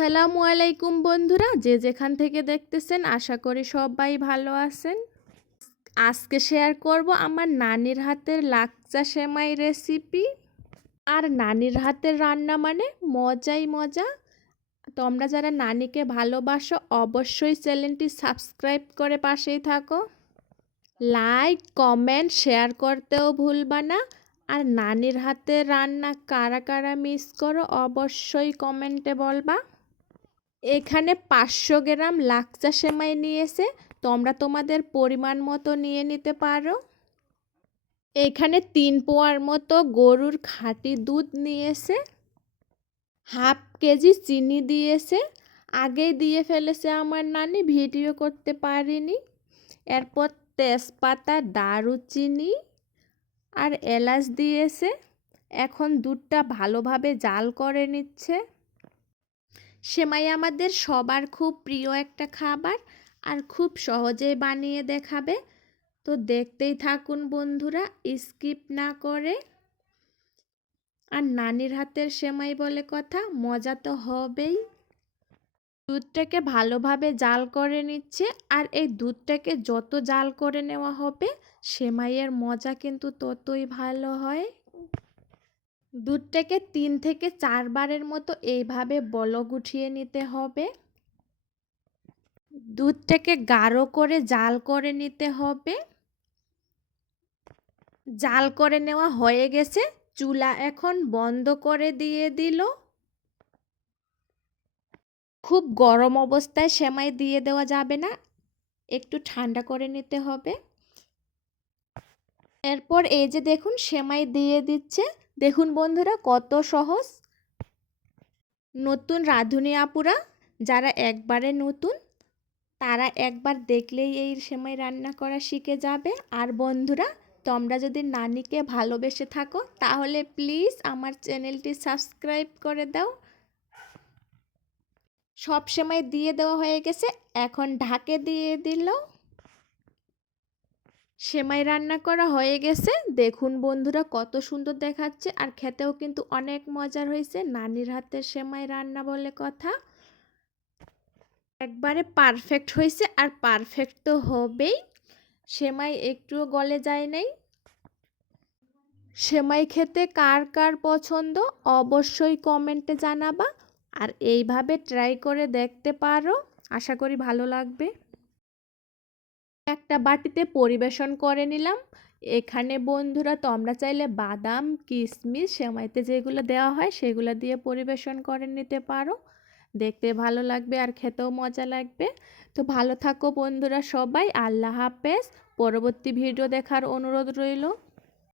আসসালামু আলাইকুম বন্ধুরা, যে যেখান থেকে দেখতেছেন আশা করি সবাই ভালো আছেন। আজকে শেয়ার করব আমার নানির হাতের লাকচা সেমাই রেসিপি আর নানির হাতের রান্না মানে মজাই মজা। তোমরা যারা নানিকে ভালোবাসো, অবশ্যই চ্যানেলটি সাবস্ক্রাইব করে পাশেই থাকো। লাইক কমেন্ট শেয়ার করতেও ভুলবা না। আর নানির হাতের রান্না কারা কারা মিস করো, অবশ্যই কমেন্টে বলবা। এখানে পাঁচশো গ্রাম লাকচা সেমাই নিয়েছে। তোমরা তোমাদের পরিমাণ মতো নিয়ে নিতে পারো। এখানে তিন পোয়ার মতো গরুর খাঁটি দুধ নিয়েছে। হাফ কেজি চিনি দিয়েছে। আগেই দিয়ে ফেলেছে আমার নানি, ভিডিও করতে পারিনি। এরপর তেজপাতা, দারুচিনি আর এলাচ দিয়েছে। এখন দুধটা ভালোভাবে জাল করে নিচ্ছে। সেমাই আমাদের সবার খুব প্রিয় একটা খাবার আর খুব সহজেই বানিয়ে দেখাবে। তো দেখতেই থাকুন বন্ধুরা, স্কিপ না করে। আর নানির হাতের সেমাই বলে কথা, মজা তো হবেই। দুধটাকে ভালোভাবে জাল করে নিচ্ছে আর এই দুধটাকে যত জাল করে নেওয়া হবে, সেমাইয়ের মজা কিন্তু ততই ভালো হয়। দুধটাকে তিন থেকে চারবারের মতো এইভাবে বলক উঠিয়ে নিতে হবে। দুধটাকে গাঢ় করে জাল করে নিতে হবে। জাল করে নেওয়া হয়ে গেছে। চুলা এখন বন্ধ করে দিয়ে দিল। খুব গরম অবস্থায় সেমাই দিয়ে দেওয়া যাবে না। একটু ঠান্ডা করে নিতে হবে। এরপর এই যে দেখুন, সেমাই দিয়ে দিচ্ছে। দেখুন বন্ধুরা, কত সহজ। নতুন রাঁধুনি আপুরা, যারা একবারে নতুন, তারা একবার দেখলেই এই সময় রান্না করা শিখে যাবে। আর বন্ধুরা, তোমরা যদি নানিকে ভালোবেসে থাকো, তাহলে প্লিজ আমার চ্যানেলটি সাবস্ক্রাইব করে দাও। সব সময় দিয়ে দেওয়া হয়ে গেছে, এখন ঢাকে দিয়ে দিল। সেমাই রান্না করা হয়ে গেছে। দেখুন বন্ধুরা কত সুন্দর দেখাচ্ছে। আর খেতেও কিন্তু অনেক মজার হয়েছে। নানির হাতের সেমাই রান্না বলে কথা। একবারে পারফেক্ট হয়েছে। আর পারফেক্ট তো হবেই। সেমাই একটুও গলে যায় নাই। সেমাই খেতে কার কার পছন্দ অবশ্যই কমেন্টে জানাবা। আর এইভাবে ট্রাই করে দেখতে পারো। আশা করি ভালো লাগবে। একটা বাটিতে পরিবেশন করে নিলাম। এখানে বন্ধুরা তোমরা চাইলে বাদাম কিশমিশ সেমাইতে যেগুলো দেওয়া হয় সেগুলো দিয়ে পরিবেশন করে নিতে পারো। দেখতে ভালো লাগবে আর খেতেও মজা লাগবে। তো ভালো থাকো বন্ধুরা সবাই, আল্লাহ হাফেজ। পরবর্তী ভিডিও দেখার অনুরোধ রইল।